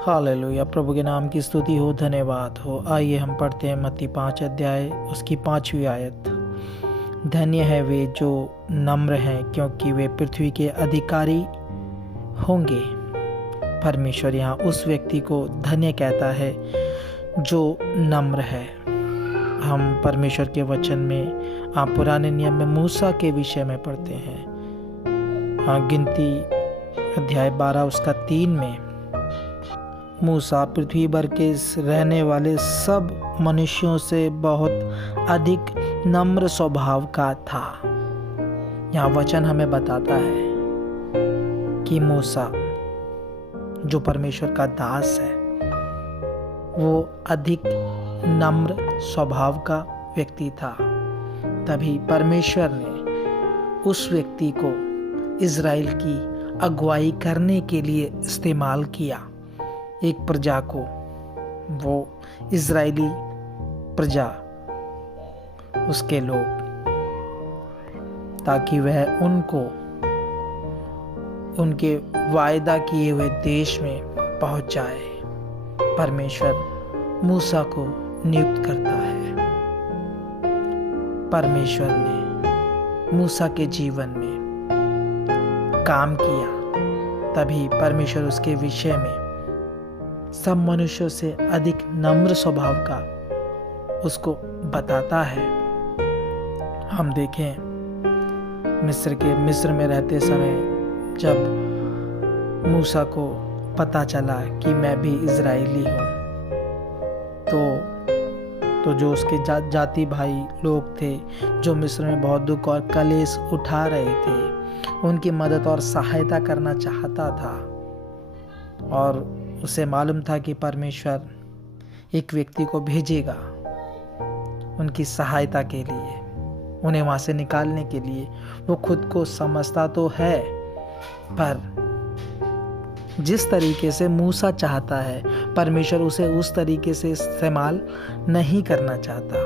Hallelujah. प्रभु के नाम की स्तुति हो, धन्यवाद हो। आइए हम पढ़ते हैं मत्ती 5 अध्याय उसकी 5वीं आयत। धन्य है वे जो नम्र हैं, क्योंकि वे पृथ्वी के अधिकारी होंगे। परमेश्वर यहाँ उस व्यक्ति को धन्य कहता है जो नम्र है। हम परमेश्वर के वचन में पुराने नियम में मूसा के विषय में पढ़ते हैं। गिनती अध्याय 12 उसका 3 में मूसा पृथ्वी भर के रहने वाले सब मनुष्यों से बहुत अधिक नम्र स्वभाव का था। यहाँ वचन हमें बताता है कि मूसा जो परमेश्वर का दास है वो अधिक नम्र स्वभाव का व्यक्ति था। तभी परमेश्वर ने उस व्यक्ति को इज़राइल की अगुवाई करने के लिए इस्तेमाल किया। एक प्रजा को, वो इज़राइली प्रजा, उसके लोग, ताकि वह उनको उनके वायदा किए हुए देश में पहुंच जाए। परमेश्वर मूसा को नियुक्त करता है। परमेश्वर ने मूसा के जीवन में काम किया, तभी परमेश्वर उसके विषय में सब मनुष्यों से अधिक नम्र स्वभाव का उसको बताता है। हम देखें मिस्र में रहते समय जब मूसा को पता चला कि मैं भी इज़राइली हूँ, तो जो उसके जाति भाई लोग थे जो मिस्र में बहुत दुख और कलेश उठा रहे थे, उनकी मदद और सहायता करना चाहता था। और उसे मालूम था कि परमेश्वर एक व्यक्ति को भेजेगा उनकी सहायता के लिए, उन्हें वहां से निकालने के लिए। वो खुद को समझता तो है, पर जिस तरीके से मूसा चाहता है परमेश्वर उसे उस तरीके से इस्तेमाल नहीं करना चाहता।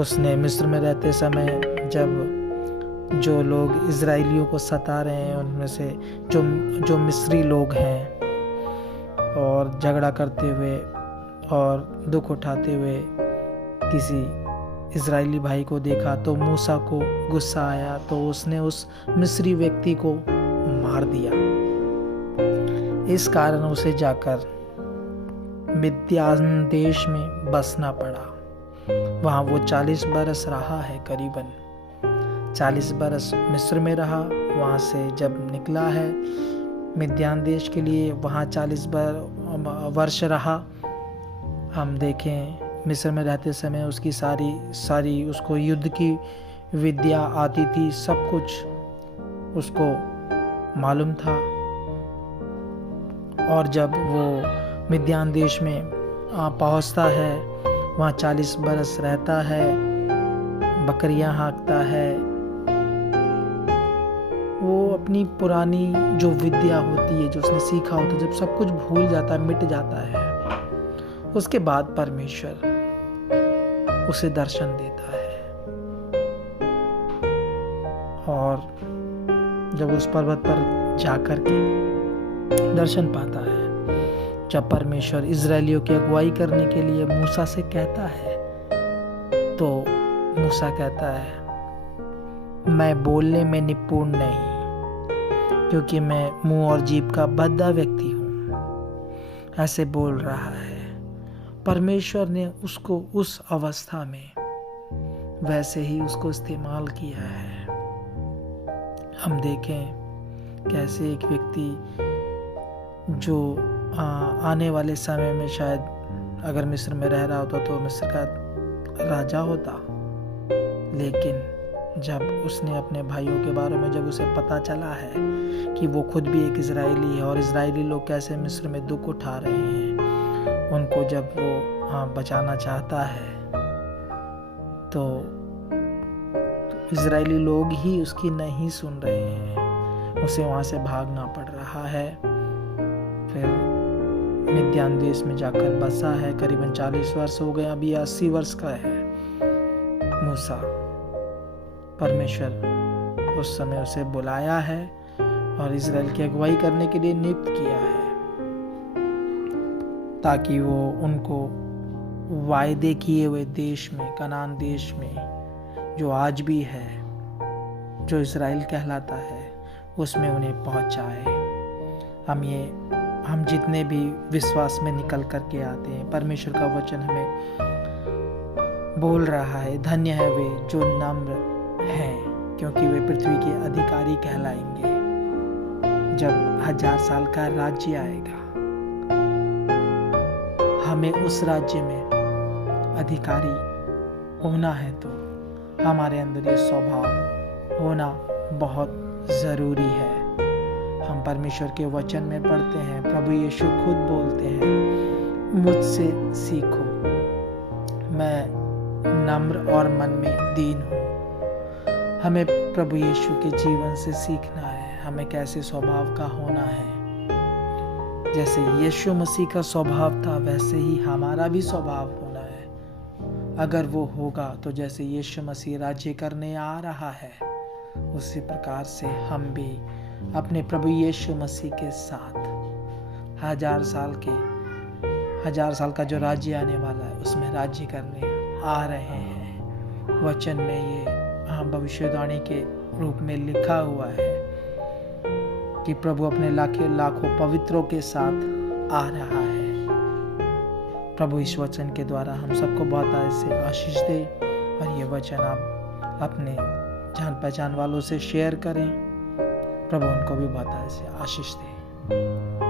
उसने मिस्र में रहते समय जब जो लोग इज़राइलियों को सता रहे हैं, उनमें से जो मिस्री लोग हैं, और झगड़ा करते हुए और दुख उठाते हुए किसी इज़राइली भाई को देखा तो मूसा को गुस्सा आया, तो उसने उस मिस्री व्यक्ति को मार दिया। इस कारण उसे जाकर मिद्यान देश में बसना पड़ा। वहाँ वो 40 बरस रहा है, करीबन 40 बरस मिस्र में रहा। वहाँ से जब निकला है मिद्यान देश के लिए, वहाँ 40 वर्ष रहा। हम देखें मिस्र में रहते समय उसकी सारी उसको युद्ध की विद्या आती थी, सब कुछ उसको मालूम था। और जब वो मिद्यान देश में पहुँचता है, वहाँ 40 बरस रहता है, बकरियां हाँकता है। वो अपनी पुरानी जो विद्या होती है, जो उसने सीखा होता है, जब सब कुछ भूल जाता है, मिट जाता है, उसके बाद परमेश्वर उसे दर्शन देता है। और जब उस पर्वत पर जाकर के दर्शन पाता है, जब परमेश्वर इज़राइलियों की अगुवाई करने के लिए मूसा से कहता है, तो मूसा कहता है, मैं बोलने में निपुण नहीं, क्योंकि मैं मुंह और जीभ का बद्धा व्यक्ति हूँ। ऐसे बोल रहा है। परमेश्वर ने उसको उस अवस्था में वैसे ही उसको इस्तेमाल किया है। हम देखें कैसे एक व्यक्ति जो आने वाले समय में शायद अगर मिस्र में रह रहा होता तो मिस्र का राजा होता, लेकिन जब उसने अपने भाइयों के बारे में जब उसे पता चला है कि वो खुद भी एक इज़राइली है और इज़राइली लोग कैसे मिस्र में दुख उठा रहे हैं, उनको जब वो बचाना चाहता है, तो इज़राइली लोग ही उसकी नहीं सुन रहे हैं, उसे वहाँ से भागना पड़ रहा है। फिर मिद्यान देश में जाकर बसा है, करीबन 40 वर्ष हो गए, अभी 80 वर्ष का है मूसा। परमेश्वर उस समय उसे बुलाया है और इज़राइल की अगुवाई करने के लिए नियुक्त किया है। ताकि वो उनको वायदे किए हुए देश में, कनान देश में, जो आज भी है, जो इज़राइल कहलाता है, उसमें उन्हें पहुंचाए। हम जितने भी विश्वास में निकल करके आते हैं, परमेश्वर का वचन हमें बोल रहा है, धन्य है वे जो नम्र हैं, क्योंकि वे पृथ्वी के अधिकारी कहलाएंगे। जब 1000 साल का राज्य आएगा, हमें उस राज्य में अधिकारी होना है, तो हमारे अंदर ये स्वभाव होना बहुत ज़रूरी है। हम परमेश्वर के वचन में पढ़ते हैं, प्रभु यीशु खुद बोलते हैं, मुझसे सीखो, मैं नम्र और मन में दीन हूँ। हमें प्रभु यीशु के जीवन से सीखना है, हमें कैसे स्वभाव का होना है। जैसे यीशु मसीह का स्वभाव था, वैसे ही हमारा भी स्वभाव होना है। अगर वो होगा तो जैसे यीशु मसीह राज्य करने आ रहा है, उसी प्रकार से हम भी अपने प्रभु यीशु मसीह के साथ 1000 साल का जो राज्य आने वाला है, उसमें राज्य करने आ रहे हैं। वचन में ये भविष्यवाणी के रूप में लिखा हुआ है कि प्रभु अपने लाखों पवित्रों के साथ आ रहा है। प्रभु इस वचन के द्वारा हम सबको बहुत से आशीष दे, और ये वचन आप अपने जान पहचान वालों से शेयर करें। प्रभु उनको भी बहुत से आशीष दे।